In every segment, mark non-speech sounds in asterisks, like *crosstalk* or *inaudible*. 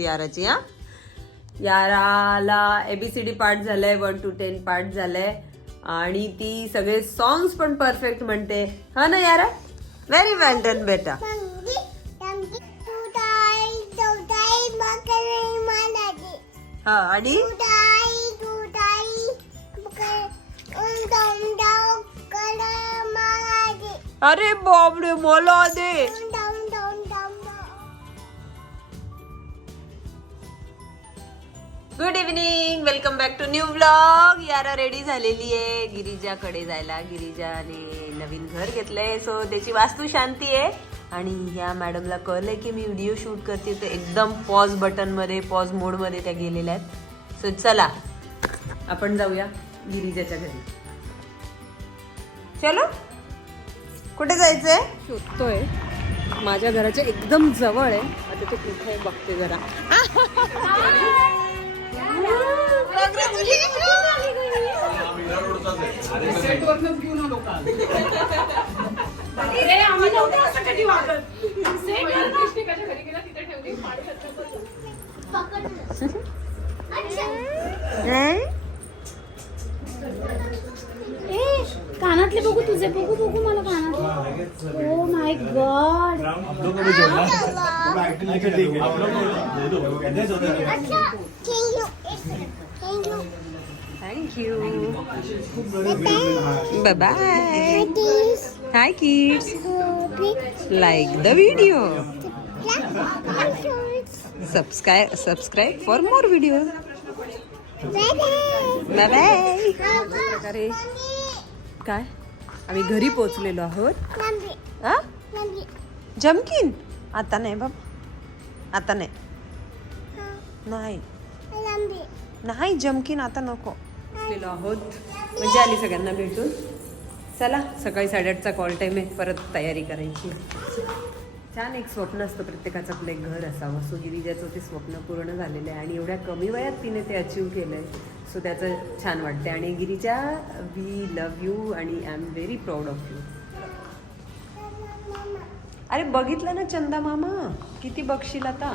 होती याराची हा? याराला A B C D part झालंय वन टू टेन पार्ट झालंय. आणि ती सगळे सॉंग्स पण परफेक्ट म्हणते. हा ना यारा? व्हेरी वेल डन बेटा. हा आणि? अरे बापरे मला दे. Good evening welcome back to new blog Yara ready झालेली आहे. गिरिजाकडे जायला. गिरिजाने नवीन घर घेतलंय. सो त्याची वास्तू शांती आहे. आणि ह्या मॅडमला कळलंय की मी व्हिडिओ शूट करते. तर एकदम पॉज बटनमध्ये पॉज मोडमध्ये त्या गेलेल्या आहेत. सो चला. आपण जाऊया गिरिजाच्या घरी. चलो. कुठे जायचंय? शोधतोय. माझ्या घराच्या एकदम जवळ आहे. आता ते कुठे बघते जरा. कानातले बघू तुझे बघू बघू मला कानातले ओ my god thank you bye bye hi kids like the video subscribe subscribe for more video bye bye अरे काय? आम्ही घरी पोचलेलो आहोत. जमकीन? आता नाही बाबा. आता नाही. नाही. नाही जमकीन आता नको. गेलो आहोत. मजा आली सगळ्यांना भेटून. चला सकाळी साडेआठचा कॉल टाईम आहे. परत तयारी करायची. छान एक स्वप्न असतं प्रत्येकाचं. आपलं एक घर असावं. सो गिरिजाचं ते स्वप्न पूर्ण झालेलं आहे. आणि एवढ्या कमी वयात तिने ते अचीव केलं आहे सो त्याचं छान वाटते आणि गिरिजा वी लव यू आणि I am very proud of you अरे बघितलं ना चंदा मामा? किती बघशील आता?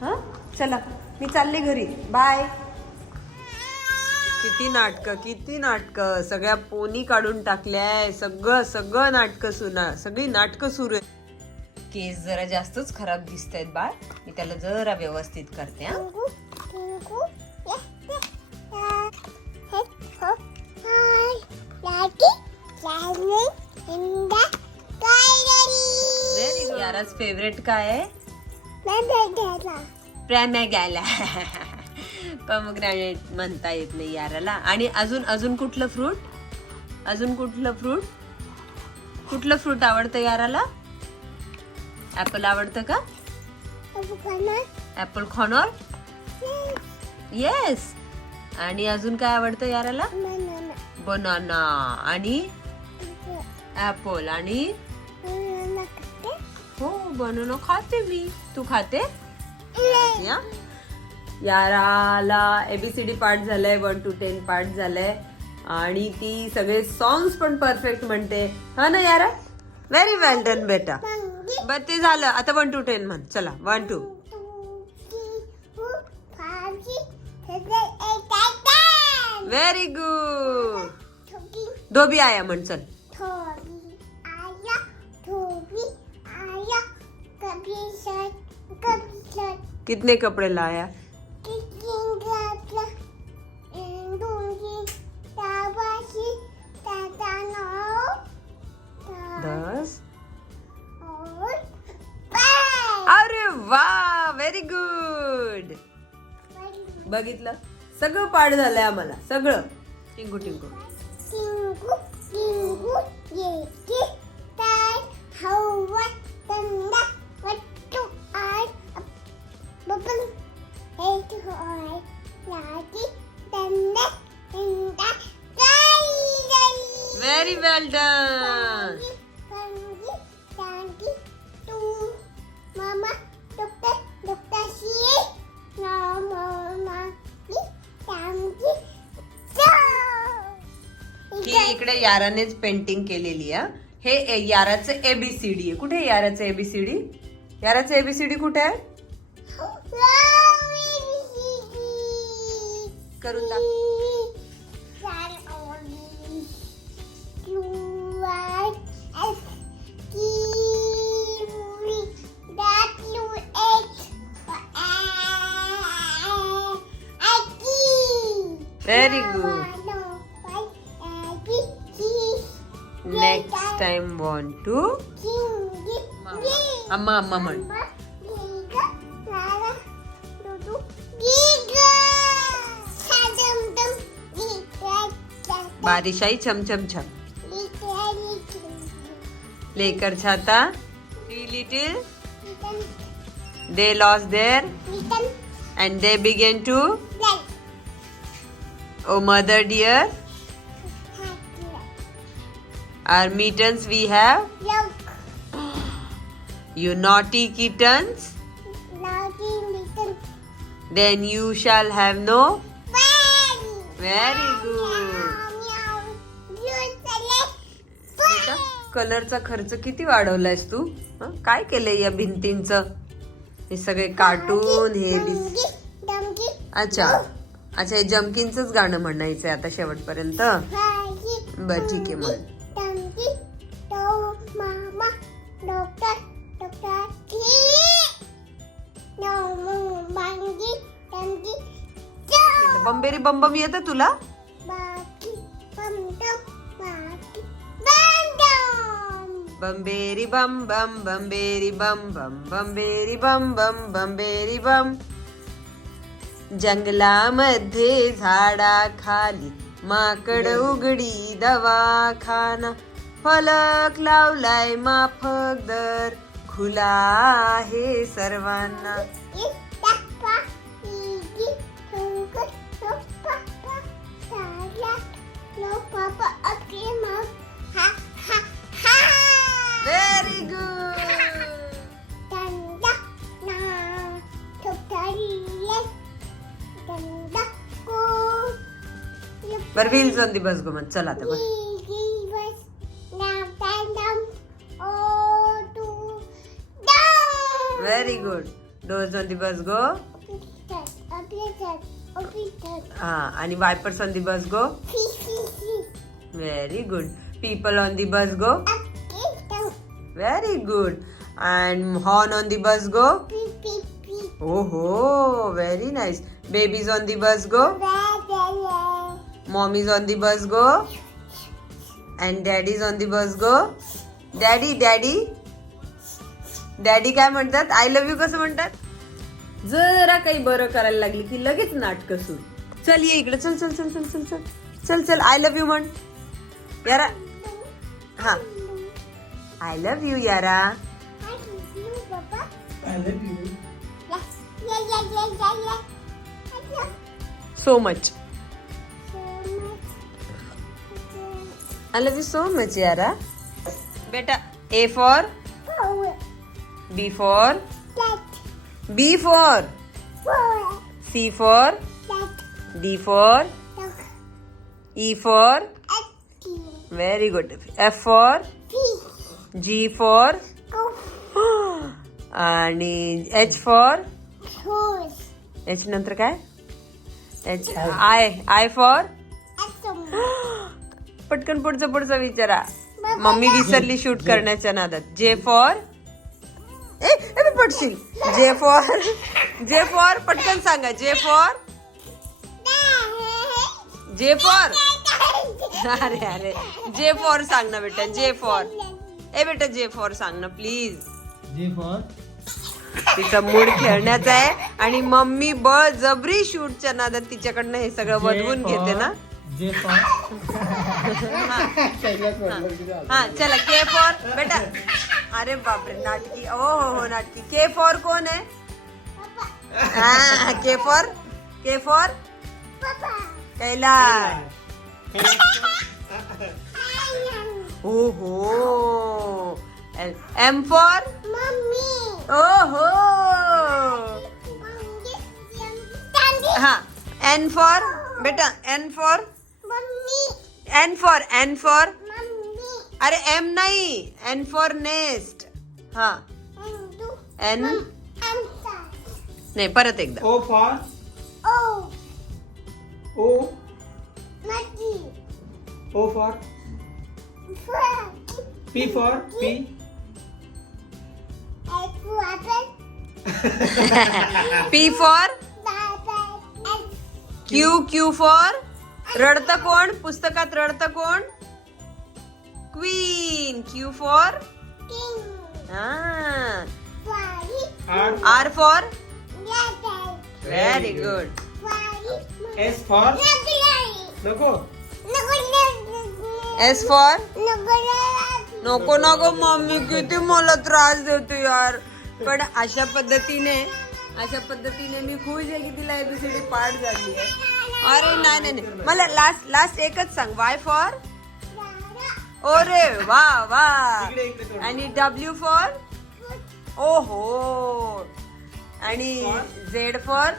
हां? चला मी चालले घरी. बाय किती नाटक किती नाटक. सगळ्या पोनी काढून टाकल्याय. सगळं सगळं नाटक सुना सगळी नाटक सुरू आहे केस जरा जास्तच खराब दिसत आहेत बाळ. मी त्याला जरा व्यवस्थित करते हा. व्हेरी गुड याराच फेवरेट काय आहे? प्रेमॅगॅला *laughs* पमग्रॅनेट म्हणता येत नाही याराला. आणि अजून अजून कुठलं फ्रूट अजून कुठलं फ्रूट कुठलं फ्रूट आवडतं याराला? ऍपल आवडतं का? ऍपल खॉनॉर येस आणि अजून काय आवडतं याराला? बनाना आणि? ऍपल आणि? हो बनवणं खाते मी. तू खाते? या. याराला A B C D part झालंय वन टू टेन पार्ट झालंय. आणि ती सगळे सॉंग्स पण परफेक्ट म्हणते. हा ना यारा? व्हेरी वेल डन बेटा. बर ते झालं. आता वन टू टेन म्हण. चला वन टू व्हेरी गुड धोबी आया म्हण चल. कितने कपडे लाया? सगळं पाठ झालंय आम्हाला सगळं. टिंकू टिंकू. की इकडे यारानेच पेंटिंग केलेली आहे. हे याराचं एबीसीडी आहे. कुठे याराचं एबीसीडी याराचं एबीसीडी कुठे आहे? करून दाखव व्हेरी on to అమ్మ అమ్మ बारिश आई छम छम छम. लेकर छाता. Three little. They lost their and they began to oh mother dear our mittens we have? *gasps* You naughty kittens? Then you shall have no? Very. Good. कलरचा खर्च किती वाढवलायस तू? काय केलंय या भिंतींचं? हे सगळे कार्टून हे अच्छा. अच्छा हे जमकिनच गाणं म्हणायचंय आता शेवटपर्यंत. बर ठीक आहे मग. बंबेरी बंबम येतं तुला बंबेरी बम बम बंबेरी बम बम बंबेरी बम बम बंबेरी बम जंगलामध्ये झाडाखाली माकड उघडी दवाखाना. फलक लावलाय माफक दर. खुला आहे सर्वांना. व्हेरी गुड बर wheels on the bus go मग चला आता बस very good. Those on the bus go. Ah, and wipers on the bus go. Very good. People on the bus go. Very good. And horn on the bus go. Oh, ho! very nice. Babies on the bus go. Mommy's on the bus go. And daddy's on the bus go. Daddy, daddy. Daddy काय म्हणतात? I love you कसं म्हणतात? जरा काही बरं करायला लागली की लगेच नाटक सुरू. चल ये इकडे. चल चल चल चल चल चल. चल चल आय लव्ह यू म्हण. यारा. हा. I love you Yara. So much I love you so much Yara. बेटा A for B for cat. B for ball. C for Cat. D for Dog. E for Empty. very good. F for G for Goof. आणि H for Horse. H नंतर काय H I I for Atom. पटकन पुढचं पुढचं विचारा mummy विसरली shoot करण्याच्या नादात जे फॉर ए पडशील जे फॉर जे फॉर पटकन सांगा. जे फॉर जे फॉर अरे अरे. जे फॉर सांग ना बेटा जे फॉर ए बेटा जे फॉर सांग ना प्लीज जी फॉर तिचा मूड खेळण्याचा आहे आणि मम्मी बळ जबरी शूटच्या नादात तिच्याकडनं हे सगळं वधवून घेते ना. जे फॉर हा. चला के फॉर बेटा अरे बापरे नाटकी. ओ हो हो नाटकी. के फॉर कोण आहे? हा K for? K for? Kailash हो हो. M for? ओ हो. हा एन फॉर? बेटा N for? N for N for? अरे एम नाही एन फॉर नेस्ट. हा. एन नाही परत एकदा. O for O. O for. P for P. P for Q Q for रडतं कोण? पुस्तकात रडतं कोण? Queen Q for R. R for very good S for. नको. एस फॉर नको नको मम्मी किती मला त्रास देतो यार. पण अशा पद्धतीने अशा पद्धतीने मी खुश आहे की तिला एबीसीडी पाठ झाली आहे. अरे नाही नाही नाही. मला लास्ट लास्ट एकच सांग. वाय फॉर ओरे वा वा. इकडे इकडे थोडं. आणि डब्ल्यू फॉर ओहो. आणि झेड फॉर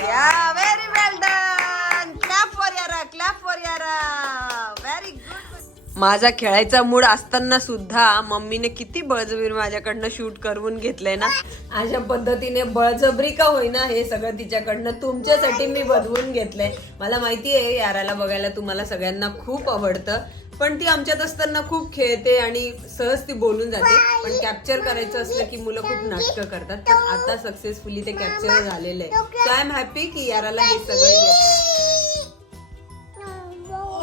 या very well done clap for यारा क्लॅप फॉर यारा व्हेरी गुड माझा खेळायचा मूड असताना सुद्धा मम्मीने किती बळजबरी माझ्याकडनं शूट करून घेतलंय ना? अशा पद्धतीने बळजबरी का होईना हे सगळं तिच्याकडनं तुमच्यासाठी मी बनवून घेतलंय. मला माहिती आहे याराला बघायला तुम्हाला सगळ्यांना खूप आवडतं. पण ती आमच्यात असताना खूप खेळते आणि सहज ती बोलून जाते. पण कॅप्चर करायचं असलं की मुलं खूप नाटकं करतात. पण आता सक्सेसफुली ते कॅप्चर झालेलं आहे. सो आय एम हॅपी की याराला हे सगळं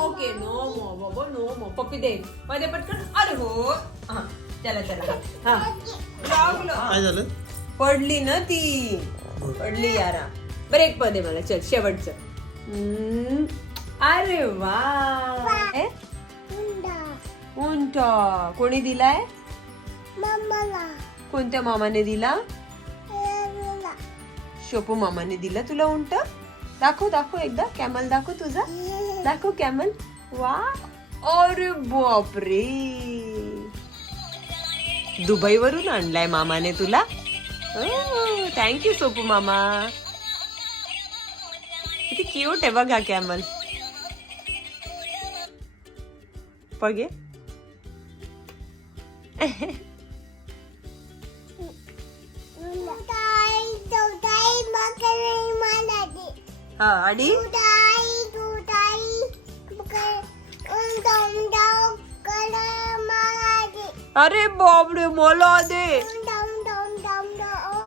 ओके नो मो बाबा नो मो पप्पी दे मध्ये पटकन अरे हो. हा चला चला. हा. काय झालं? पडली ना ती. पडली यारा. बरं एक पद आहे मला. चल शेवटचं. अरे वा? उंट कोणी दिलाय? कोणत्या मामाने दिला? शोपू मामाने दिला तुला उंट? दाखव दाखव एकदा. कॅमल दाखव तुझा. *laughs* दाखव कॅमल. वा. अरे बापरे. दुबई वरून आणलाय मामाने तुला. थँक्यू सोपू मामा. किती क्यूट आहे बघा कॅमल. बघे. हा आणि अरे बापरे मला दे